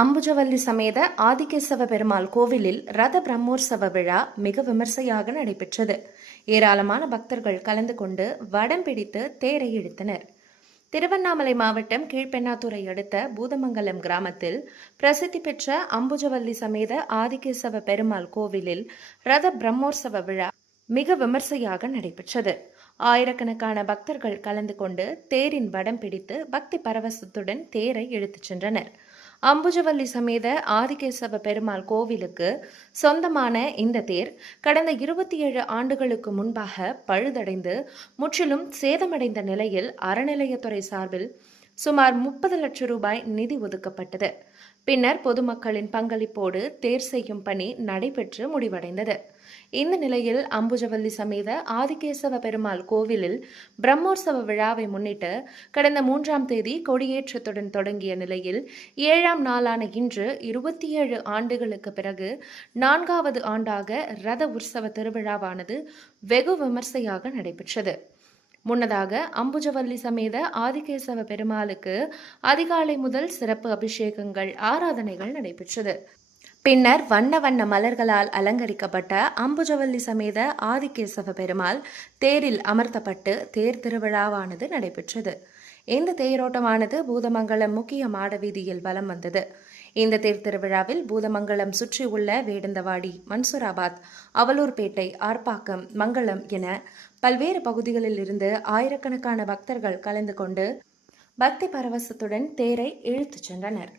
அம்புஜவல்லி சமேத ஆதிகேசவ பெருமாள் கோவிலில் ரத பிரம்மோற்சவ விழா மிக விமர்சையாக நடைபெற்றது. ஏராளமான பக்தர்கள் கலந்து கொண்டு வடம் பிடித்து தேரை இழுத்தனர். திருவண்ணாமலை மாவட்டம் கீழ்பெண்ணாத்துறை அடுத்த பூதமங்கலம் கிராமத்தில் பிரசித்தி பெற்ற அம்புஜவல்லி சமேத ஆதிகேசவ பெருமாள் கோவிலில் ரத பிரம்மோற்சவ விழா மிக விமர்சையாக நடைபெற்றது. ஆயிரக்கணக்கான பக்தர்கள் கலந்து கொண்டு தேரின் வடம் பிடித்து பக்தி பரவசத்துடன் தேரை இழுத்துச் சென்றனர். அம்புஜவல்லி சமேத ஆதிகேசவ பெருமாள் கோவிலுக்கு சொந்தமான இந்த தேர் கடந்த 27 ஆண்டுகளுக்கு முன்பாக பழுதடைந்து முற்றிலும் சேதமடைந்த நிலையில் அறநிலையத்துறை சார்பில் சுமார் 30 லட்சம் ரூபாய் நிதி ஒதுக்கப்பட்டது. பின்னர் பொதுமக்களின் பங்களிப்போடு தேர் செய்யும் பணி நடைபெற்று முடிவடைந்தது. இந்த நிலையில் அம்புஜவல்லி சமேத ஆதிகேசவ பெருமாள் கோவிலில் பிரம்மோற்சவ விழாவை முன்னிட்டு கடந்த 3ஆம் தேதி கொடியேற்றத்துடன் தொடங்கிய நிலையில் 7ஆம் நாளான இன்று 27 ஆண்டுகளுக்கு பிறகு 4வது ஆண்டாக ரத உற்சவ திருவிழாவானது வெகு விமர்சையாக நடைபெற்றது. முன்னதாக அம்புஜவல்லி சமேத ஆதிகேசவ பெருமாளுக்கு அதிகாலை முதல் சிறப்பு அபிஷேகங்கள் ஆராதனைகள் நடைபெற்றது. பின்னர் வண்ண வண்ண மலர்களால் அலங்கரிக்கப்பட்ட அம்புஜவல்லி சமேத ஆதிகேசவ பெருமாள் தேரில் அமர்த்தப்பட்டு தேர் திருவிழாவானது நடைபெற்றது. இந்த தேரோட்டமானது பூதமங்கலம் முக்கிய மாட வீதியில் வலம் வந்தது. இந்த தேர் திருவிழாவில் பூதமங்கலம் சுற்றியுள்ள வேடந்தவாடி, மன்சூராபாத், அவலூர்பேட்டை, ஆர்ப்பாக்கம், மங்களம் என பல்வேறு பகுதிகளில் இருந்து ஆயிரக்கணக்கான பக்தர்கள் கலந்து கொண்டு பக்தி பரவசத்துடன் தேரை இழுத்துச் சென்றனர்.